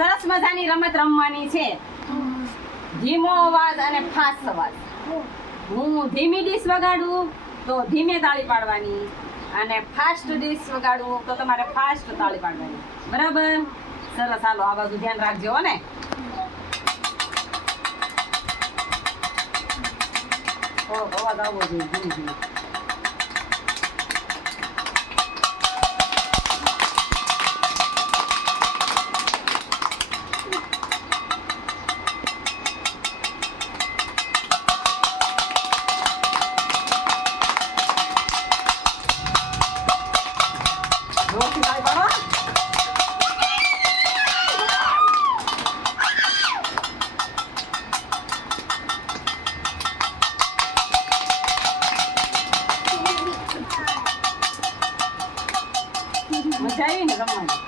સરસ મજાની રમત રમવાની છે. ધીમો અવાજ અને ફાસ્ટ અવાજ. હું ધીમી ડીશ વગાડું તો ધીમે તાળી પાડવાની, અને ફાસ્ટ ડીશ વગાડું તો તમારે ફાસ્ટ તાળી પાડવાની. બરાબર? સરસ. હાલો આ બાજુ ધ્યાન રાખજો હો ને. અવાજ આવવો જોઈએ ધીમે ધીમે. જોરથી તાળી પાડો. મજા આવી ને રમવાની?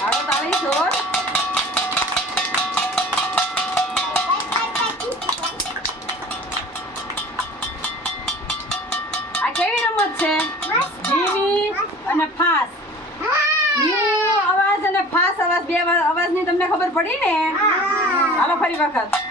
પાડો તાળી જોર. આ કેવી રમત છે? ધીમી અને ફાસ્ટ. ધીમી અવાજ અને ફાસ્ટ અવાજ, બે અવાજની તમને ખબર પડી ને? હાલો ફરી વખત.